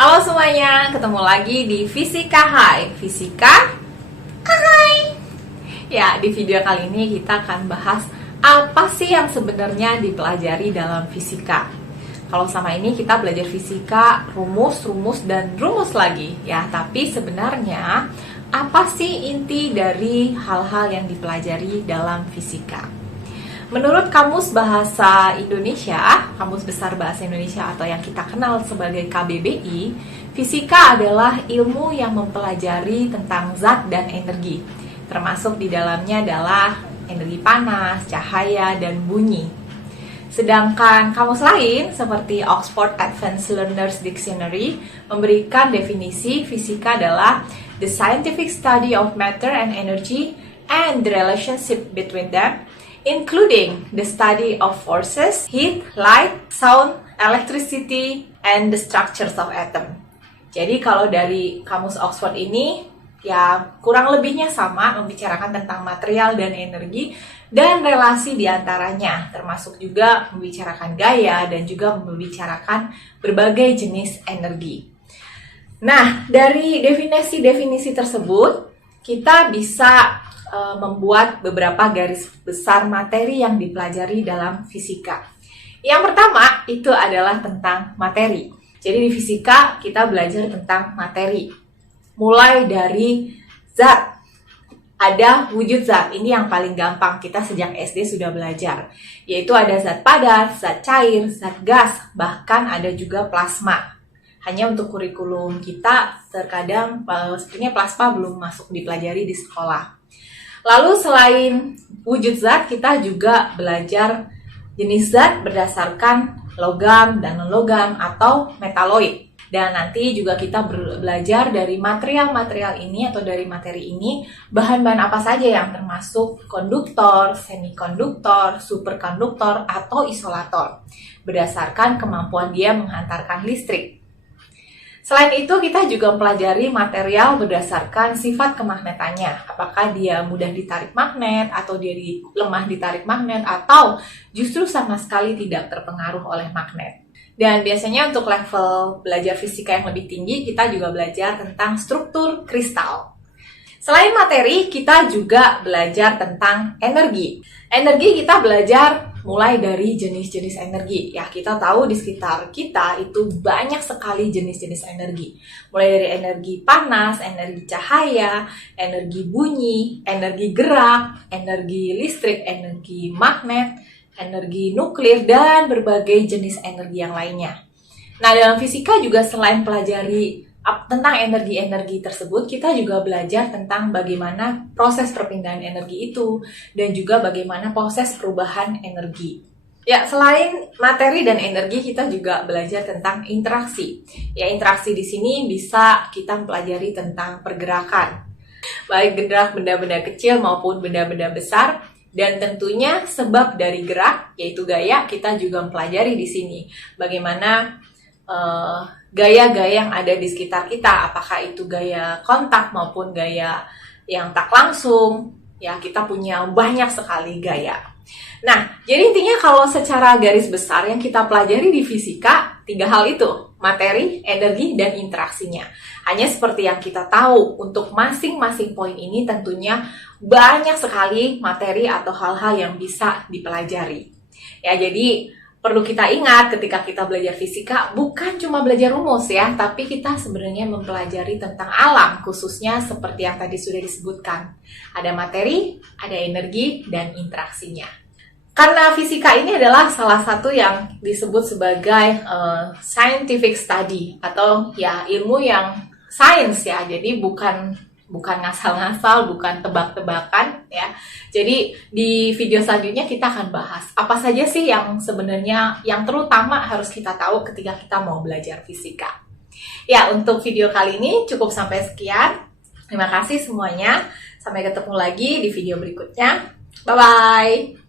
Halo semuanya, ketemu lagi di Fisika Hai. Fisika Hai. Ya, di video kali ini kita akan bahas apa sih yang sebenarnya dipelajari dalam fisika. Kalau sama ini kita belajar fisika, rumus, dan rumus lagi ya. Tapi sebenarnya apa sih inti dari hal-hal yang dipelajari dalam fisika? Menurut Kamus Bahasa Indonesia, Kamus Besar Bahasa Indonesia atau yang kita kenal sebagai KBBI, fisika adalah ilmu yang mempelajari tentang zat dan energi. Termasuk di dalamnya adalah energi panas, cahaya, dan bunyi. Sedangkan kamus lain seperti Oxford Advanced Learners Dictionary memberikan definisi fisika adalah the scientific study of matter and energy and the relationship between them, including the study of forces, heat, light, sound, electricity, and the structures of atom. Jadi kalau dari kamus Oxford ini, ya kurang lebihnya sama, membicarakan tentang material dan energi, dan relasi di antaranya, termasuk juga membicarakan gaya, dan juga membicarakan berbagai jenis energi. Nah, dari definisi-definisi tersebut, kita bisa membuat beberapa garis besar materi yang dipelajari dalam fisika. Yang pertama itu adalah tentang materi. Jadi di fisika kita belajar tentang materi. Mulai dari zat. Ada wujud zat, ini yang paling gampang, kita sejak SD sudah belajar. Yaitu ada zat padat, zat cair, zat gas, bahkan ada juga plasma. Hanya untuk kurikulum kita terkadang sepertinya plasma belum masuk dipelajari di sekolah. Lalu selain wujud zat, kita juga belajar jenis zat berdasarkan logam dan non-logam atau metaloid. Dan nanti juga kita belajar dari material-material ini atau dari materi ini, bahan-bahan apa saja yang termasuk konduktor, semikonduktor, superkonduktor, atau isolator. Berdasarkan kemampuan dia menghantarkan listrik. Selain itu, kita juga mempelajari material berdasarkan sifat kemagnetannya. Apakah dia mudah ditarik magnet, atau dia lemah ditarik magnet, atau justru sama sekali tidak terpengaruh oleh magnet. Dan biasanya untuk level belajar fisika yang lebih tinggi, kita juga belajar tentang struktur kristal. Selain materi, kita juga belajar tentang energi. Energi kita belajar mulai dari jenis-jenis energi. Ya, kita tahu di sekitar kita itu banyak sekali jenis-jenis energi. Mulai dari energi panas, energi cahaya, energi bunyi, energi gerak, energi listrik, energi magnet, energi nuklir, dan berbagai jenis energi yang lainnya. Nah, dalam fisika juga selain pelajari tentang energi-energi tersebut, kita juga belajar tentang bagaimana proses perpindahan energi itu dan juga bagaimana proses perubahan energi. Ya, selain materi dan energi, kita juga belajar tentang interaksi. Ya, interaksi di sini bisa kita pelajari tentang pergerakan, baik gerak benda-benda kecil maupun benda-benda besar. Dan tentunya sebab dari gerak, yaitu gaya, kita juga mempelajari di sini. Bagaimana gaya-gaya yang ada di sekitar kita, apakah itu gaya kontak maupun gaya yang tak langsung, ya kita punya banyak sekali gaya. Nah, jadi intinya kalau secara garis besar yang kita pelajari di fisika, 3 hal itu, materi, energi, dan interaksinya. Hanya seperti yang kita tahu, untuk masing-masing poin ini tentunya banyak sekali materi atau hal-hal yang bisa dipelajari. Ya, jadi perlu kita ingat ketika kita belajar fisika, bukan cuma belajar rumus ya, tapi kita sebenarnya mempelajari tentang alam, khususnya seperti yang tadi sudah disebutkan. Ada materi, ada energi, dan interaksinya. Karena fisika ini adalah salah satu yang disebut sebagai scientific study, atau ya ilmu yang sains ya, jadi bukan ngasal-ngasal, bukan tebak-tebakan ya. Jadi di video selanjutnya kita akan bahas apa saja sih yang sebenarnya yang terutama harus kita tahu ketika kita mau belajar fisika. Ya, untuk video kali ini cukup sampai sekian. Terima kasih semuanya. Sampai ketemu lagi di video berikutnya. Bye-bye.